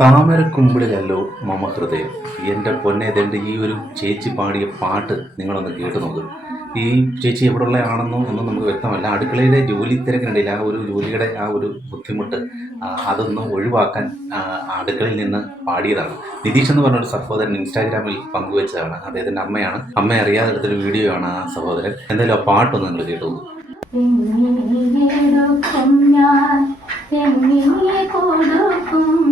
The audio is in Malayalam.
താമരക്കുമ്പിളിലല്ലോ മമ ഹൃദയം. എൻ്റെ പൊന്നെ, ഇതെൻ്റെ ഈ ഒരു ചേച്ചി പാടിയ പാട്ട് നിങ്ങളൊന്ന് കേട്ട് നോക്ക്. ഈ ചേച്ചി എവിടെയുള്ള ആണെന്നോ ഒന്നും നമുക്ക് വ്യക്തമല്ല. അടുക്കളയിലെ ജോലി തിരക്കിനിടയിൽ ആ ഒരു ജോലിയുടെ ആ ഒരു ബുദ്ധിമുട്ട് അതൊന്ന് ഒഴിവാക്കാൻ അടുക്കളയിൽ നിന്ന് പാടിയതാണ്. നിതീഷ് എന്ന് പറഞ്ഞൊരു സഹോദരൻ ഇൻസ്റ്റാഗ്രാമിൽ പങ്കുവെച്ചതാണ്. അദ്ദേഹത്തിൻ്റെ അമ്മയാണ്. അമ്മ അറിയാതെ എടുത്തൊരു വീഡിയോ ആണ് ആ സഹോദരൻ. എന്തായാലും ആ പാട്ടൊന്ന് നിങ്ങൾ കേട്ടു. കൊടുക്കും